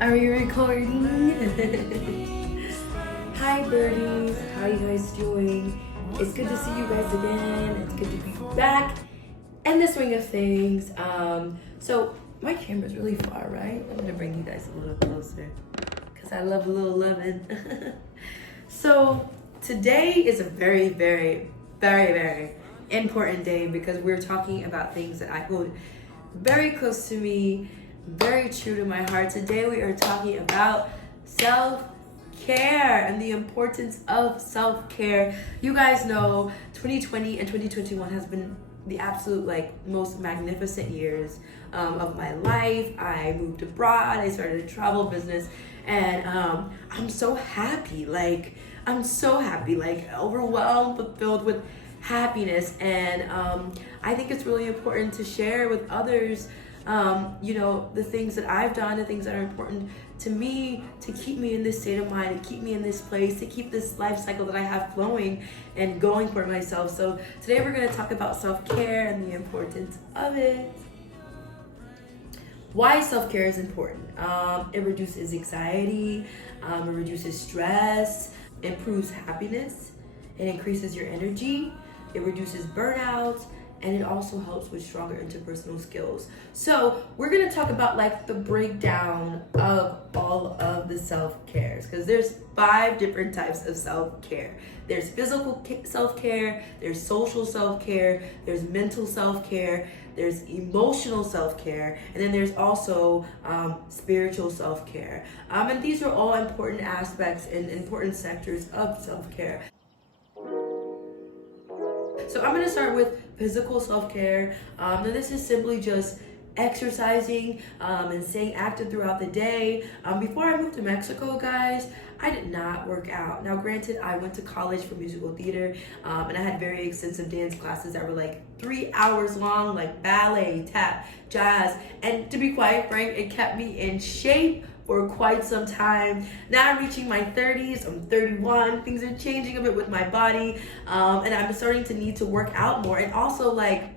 Are we recording? Hi birdies, how you guys doing? It's good to see you guys again. It's good to be back in the swing of things. So my camera's really far, right? I'm gonna bring you guys a little closer because I love a little loving. So today is a very, very, very, very important day because we're talking about things that I hold very close to me, very true to my heart. Today we are talking about self-care and the importance of self-care. You guys know 2020 and 2021 has been the absolute most magnificent years of my life. I moved abroad, I started a travel business, and I'm so happy. I'm so happy, overwhelmed, fulfilled with happiness. And I think it's really important to share with others the things that I've done, the things that are important to me to keep me in this state of mind, to keep me in this place, to keep this life cycle that I have flowing and going for myself. So today we're going to talk about self-care and the importance of it. Why self-care is important. It reduces anxiety, it reduces stress, improves happiness, it increases your energy, it reduces burnout, and it also helps with stronger interpersonal skills. So we're gonna talk about the breakdown of all of the self-cares, because there's 5 different types of self-care. There's physical self-care, there's social self-care, there's mental self-care, there's emotional self-care, and then there's also spiritual self-care. And these are all important aspects and important sectors of self-care. So I'm gonna start with physical self-care. Now this is simply just exercising and staying active throughout the day. Before I moved to Mexico, guys, I did not work out. Now granted, I went to college for musical theater and I had very extensive dance classes that were 3 hours long, like ballet, tap, jazz. And to be quite frank, it kept me in shape for quite some time. Now I'm reaching my 30s, I'm 31, things are changing a bit with my body, and I'm starting to need to work out more. And also I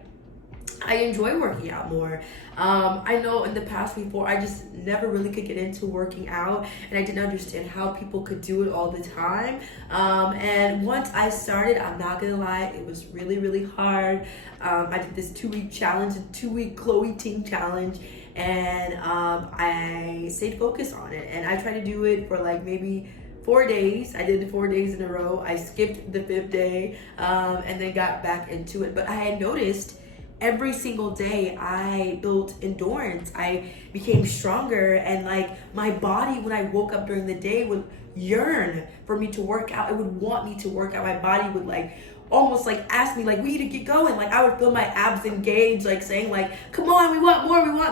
enjoy working out more. I know in the past before, I just never really could get into working out, and I didn't understand how people could do it all the time. And once I started, I'm not gonna lie, it was really, really hard. I did this 2-week challenge, a 2-week Chloe Ting challenge, and I stayed focused on it. And I tried to do it for maybe 4 days. I did it 4 days in a row. I skipped the 5th day and then got back into it. But I had noticed every single day I built endurance. I became stronger, and my body, when I woke up during the day, would yearn for me to work out. It would want me to work out. My body would almost ask me we need to get going. I would feel my abs engaged, saying come on, we want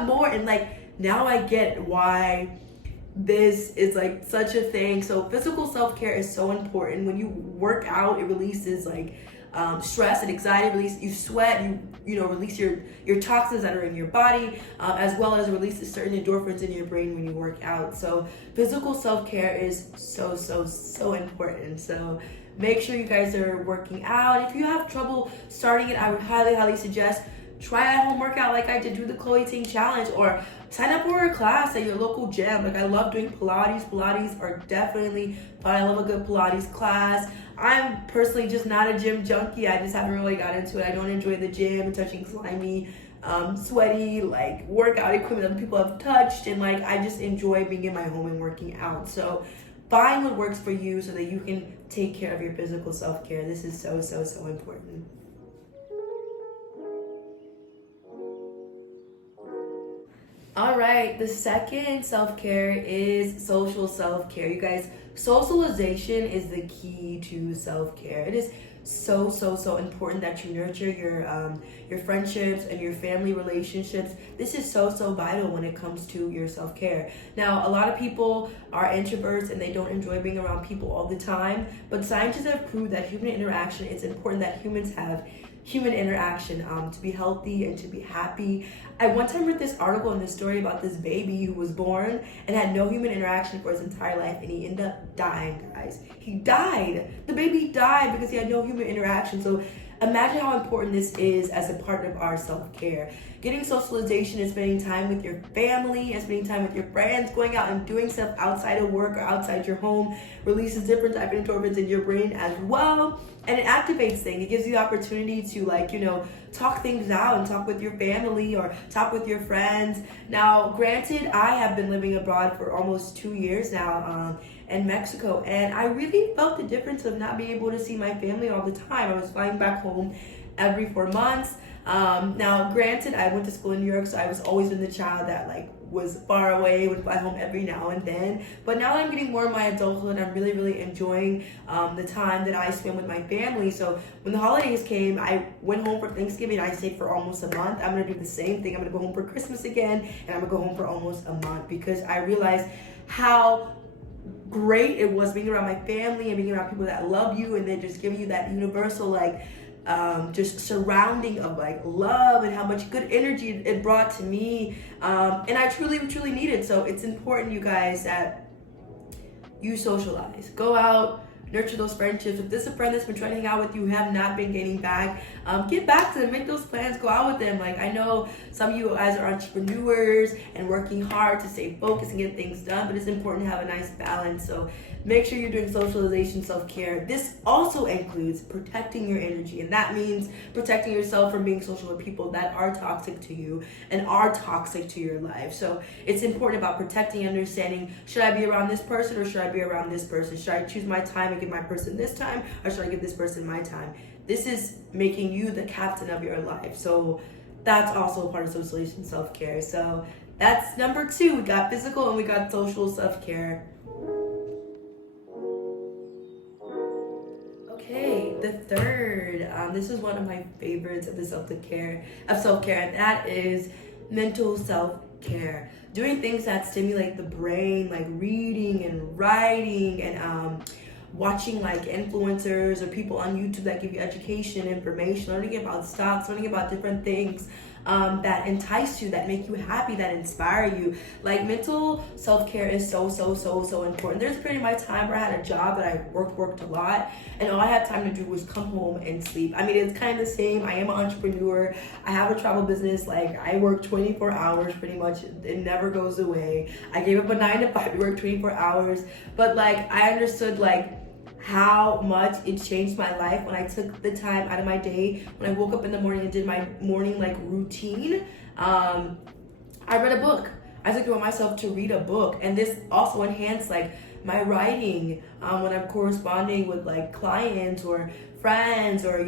more. And now I get why this is such a thing. So physical self-care is so important. When you work out, it releases stress and anxiety, you sweat, you release your toxins that are in your body, as well as releases certain endorphins in your brain when you work out. So physical self-care is so important. So make sure you guys are working out. If you have trouble starting it, I would highly suggest try a home workout like I did. Do the Chloe Ting challenge, or sign up for a class at your local gym. I love doing Pilates. Pilates are definitely fun. I love a good Pilates class. I'm personally just not a gym junkie. I just haven't really got into it. I don't enjoy the gym and touching slimy, sweaty workout equipment that people have touched, and I just enjoy being in my home and working out. So find what works for you so that you can take care of your physical self-care. This is so important. All right, the second self-care is social self-care. You guys, socialization is the key to self-care. It is so important that you nurture your friendships and your family relationships. This is so vital when it comes to your self-care. Now, a lot of people are introverts and they don't enjoy being around people all the time, but scientists have proved that human interaction, it's important that humans have human interaction to be healthy and to be happy. I one time read this article and this story about this baby who was born and had no human interaction for his entire life, and he ended up dying, guys. He died. The baby died because he had no human interaction. So imagine how important this is as a part of our self-care. getting socialization and spending time with your family and spending time with your friends, going out and doing stuff outside of work or outside your home releases different type of endorphins in your brain as well. And it activates things. It gives you the opportunity to, like, talk things out and talk with your family or talk with your friends. Now, granted, I have been living abroad for almost 2 years now in Mexico, and I really felt the difference of not being able to see my family all the time. I was flying back home every 4 months. Now, granted, I went to school in New York, so I was always been the child that was far away, would fly home every now and then. But now that I'm getting more in my adulthood, I'm really, really enjoying the time that I spend with my family. So when the holidays came, I went home for Thanksgiving. I stayed for almost a month. I'm gonna do the same thing. I'm gonna go home for Christmas again, and I'm gonna go home for almost a month because I realized how great it was being around my family and being around people that love you and then just giving you that universal just surrounding of love and how much good energy it brought to me, and I truly need it. So it's important, you guys, that you socialize, go out, nurture those friendships. If this is a friend that's been trying to hang out with you, have not been getting back, get back to them, make those plans, go out with them. I know some of you guys are entrepreneurs and working hard to stay focused and get things done, but it's important to have a nice balance. So make sure you're doing socialization, self-care. This also includes protecting your energy, and that means protecting yourself from being social with people that are toxic to you and are toxic to your life. So it's important about protecting and understanding, should I be around this person or should I be around this person? Should I choose my time and give my person this time, or should I give this person my time? This is making you the captain of your life. So that's also a part of socialization, self-care. So that's number 2. We got physical and we got social self-care. Okay, the third, this is one of my favorites of the self-care, and that is mental self-care. Doing things that stimulate the brain, like reading and writing and watching influencers or people on YouTube that give you education, information, learning about stocks, learning about different things that entice you, that make you happy, that inspire you. Mental self-care is so important. There's a period of my time where I had a job that I worked a lot, and all I had time to do was come home and sleep. I mean, it's kind of the same. I am an entrepreneur. I have a travel business. I work 24 hours pretty much. It never goes away. I gave up a 9 to 5 to work 24 hours, but I understood how much it changed my life when I took the time out of my day. When I woke up in the morning and did my morning routine, I read a book. I took it on myself to read a book, and this also enhanced my writing when I'm corresponding with clients or friends or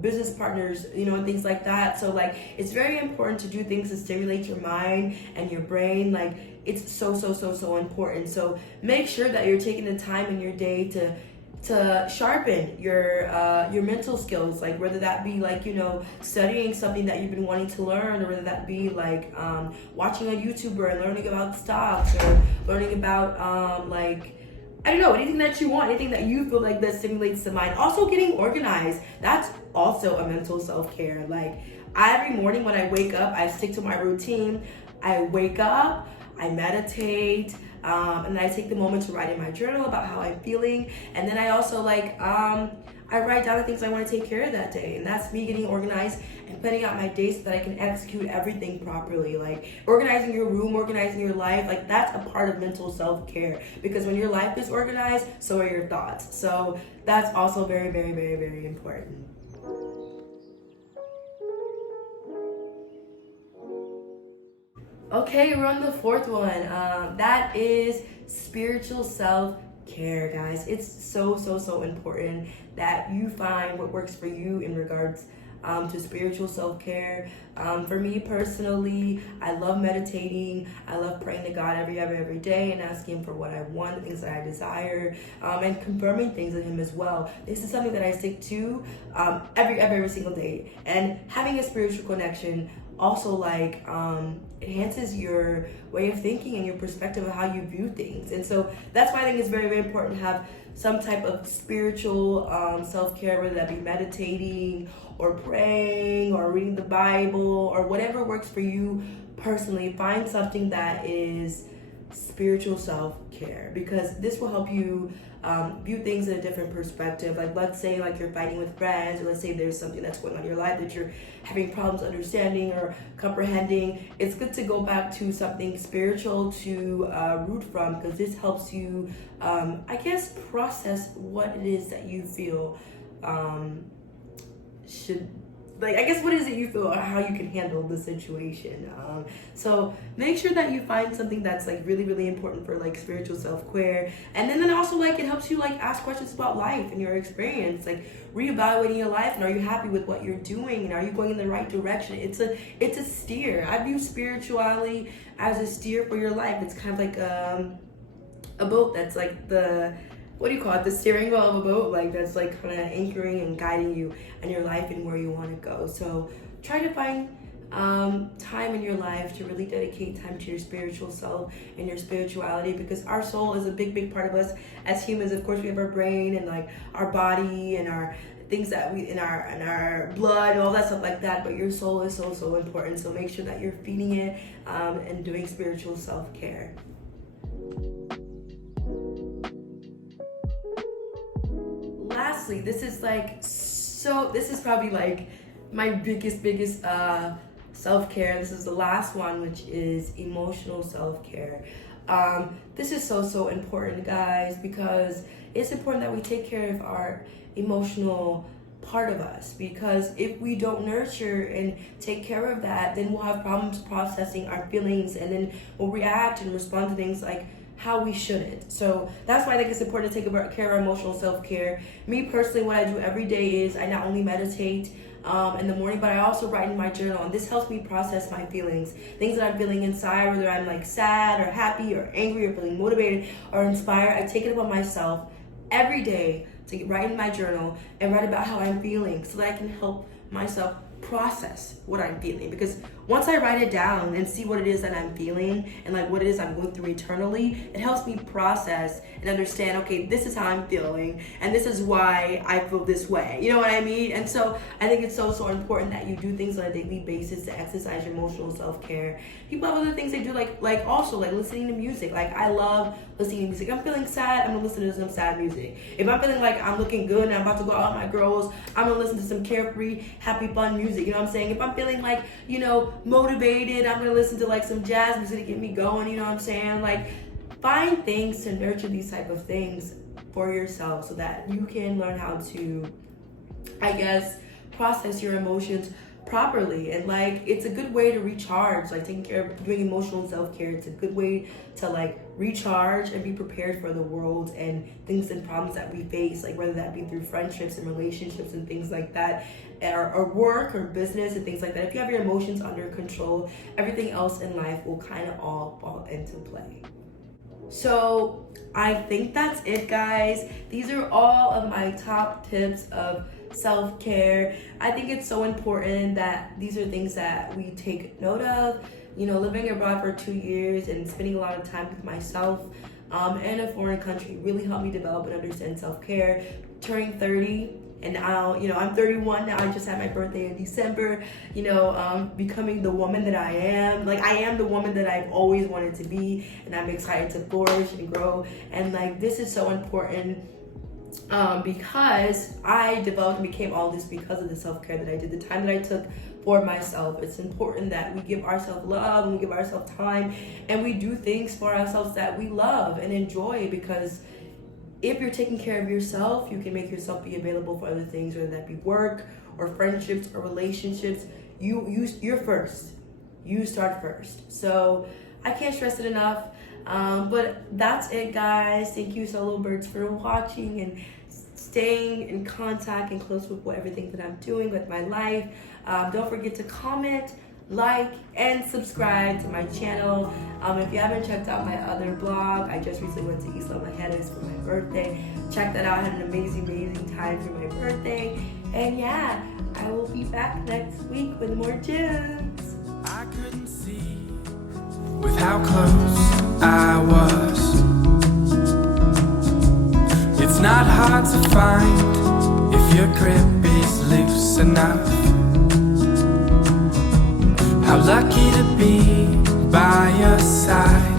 business partners, and things like that. So it's very important to do things to stimulate your mind and your brain. It's so important. So make sure that you're taking the time in your day to sharpen your mental skills, whether that be studying something that you've been wanting to learn, or whether that be watching a YouTuber and learning about stocks, or learning about I don't know, anything that you want, anything that you feel that stimulates the mind. Also getting organized, that's also a mental self-care. Every morning when I wake up, I stick to my routine. I wake up, I meditate, and then I take the moment to write in my journal about how I'm feeling. And then I also I write down the things I want to take care of that day. And that's me getting organized and planning out my day so that I can execute everything properly. Organizing your room, organizing your life, that's a part of mental self-care. Because when your life is organized, so are your thoughts. So that's also very important. Okay, we're on the 4th one. That is spiritual self-care, guys. It's so important that you find what works for you in regards to spiritual self-care. For me personally, I love meditating. I love praying to God every day and asking Him for what I want, the things that I desire, and confirming things with Him as well. This is something that I stick to every single day. And having a spiritual connection also enhances your way of thinking and your perspective of how you view things. And so that's why I think it's very important to have some type of spiritual self-care, whether that be meditating or praying or reading the Bible or whatever works for you personally. Find something that is spiritual self-care, because this will help you view things in a different perspective. Like, let's say like you're fighting with friends, or let's say there's something that's going on in your life that you're having problems understanding or comprehending. It's good to go back to something spiritual to root from, because this helps you I guess process what it is that you feel should, like, I guess what is it you feel, or how you can handle the situation. So make sure that you find something that's like really, really important for like spiritual self-care. And then also like it helps you like ask questions about life and your experience, like reevaluating your life, and are you happy with what you're doing, and are you going in the right direction? It's a steer. I view spirituality as a steer for your life. It's kind of like a boat that's like the, what do you call it, the steering wheel of a boat, like that's like kind of anchoring and guiding you and your life and where you want to go. So try to find time in your life to really dedicate time to your spiritual self and your spirituality, because our soul is a big part of us as humans. Of course, we have our brain and like our body and our things that we in our blood and all that stuff like that, but your soul is so important. So make sure that you're feeding it and doing spiritual self-care. Lastly, this is probably like my biggest self-care. This is the last one, which is emotional self-care. This is so important, guys, because it's important that we take care of our emotional part of us, because if we don't nurture and take care of that, then we'll have problems processing our feelings, and then we'll react and respond to things like how we shouldn't. So that's why I think it's important to take care of our emotional self-care. Me personally, what I do every day is I not only meditate in the morning, but I also write in my journal, and this helps me process my feelings, things that I'm feeling inside, whether I'm like sad or happy or angry or feeling motivated or inspired. I take it upon myself every day to write in my journal and write about how I'm feeling, so that I can help myself process what I'm feeling. Because once I write it down and see what it is that I'm feeling and like what it is I'm going through internally, it helps me process and understand, okay, this is how I'm feeling and this is why I feel this way. You know what I mean? And so I think it's so important that you do things on a daily basis to exercise your emotional self-care. People have other things they do, like also like listening to music. Like, I love listening to music. I'm feeling sad, I'm gonna listen to some sad music. If I'm feeling like I'm looking good and I'm about to go out with my girls, I'm gonna listen to some carefree, happy, fun music. You know what I'm saying? If I'm feeling like, you know, motivated, I'm gonna listen to like some jazz music to get me going. You know what I'm saying? Like, find things to nurture these type of things for yourself, so that you can learn how to, I guess, process your emotions properly. And like, it's a good way to recharge. Like, taking care of, doing emotional self-care, it's a good way to like recharge and be prepared for the world and things and problems that we face, like whether that be through friendships and relationships and things like that, or work or business and things like that. If you have your emotions under control, everything else in life will kind of all fall into play. So I think that's it, guys. These are all of my top tips of self-care. I think it's so important that these are things that we take note of. You know, living abroad for 2 years and spending a lot of time with myself in a foreign country really helped me develop and understand self-care. Turning 30, and now, you know, I'm 31 now. I just had my birthday in December. You know, becoming the woman that I am. Like, I am the woman that I've always wanted to be, and I'm excited to flourish and grow. And like, this is so important because I developed and became all this because of the self-care that I did, the time that I took for myself. It's important that we give ourselves love and we give ourselves time and we do things for ourselves that we love and enjoy, because if you're taking care of yourself, you can make yourself be available for other things, whether that be work or friendships or relationships. You're first. You start first. So I can't stress it enough. But that's it, guys. Thank you, Solo Birds, for watching and staying in contact and close with everything that I'm doing with my life. Don't forget to comment, like, and subscribe to my channel. If you haven't checked out my other blog, I just recently went to Isla Mujeres for my birthday. Check that out. I had an amazing time for my birthday. And yeah, I will be back next week with more tunes. I couldn't see with how close I was. It's not hard to find if your grip is loose enough. How lucky to be by your side.